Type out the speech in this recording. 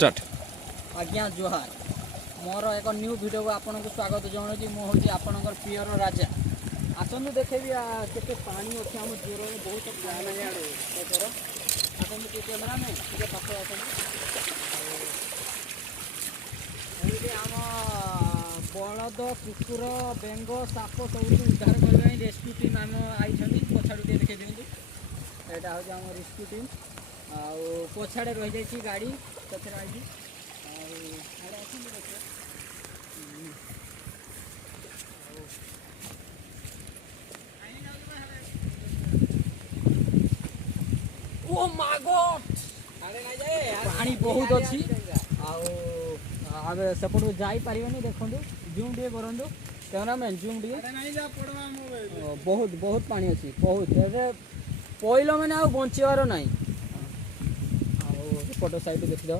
start आज्ञा जोहार मोर एक न्यू वीडियो को आपन को स्वागत जनाऊँ मुझे आपणकर प्रियर राजा आसतु देखेबी केते पानी अच्छे आम जोर में बहुत कैमेरा में पाख आम बलद कुकुर बेंग साप सब उद्धार करने रेस्क्यू टीम आम आई पछाड़ देखे दिखाँ यहाँ हूँ आम रेस्क्यू टीम पछाड़े रही जाइए गाड़ी पछाड़ आई पानी बहुत अच्छी सेपट जापर देखो जूम टे करूँ कैमरामैन जूम टे बहुत बहुत पानी अच्छी बहुत पहल मैंने बचार ना पट साइड देखीद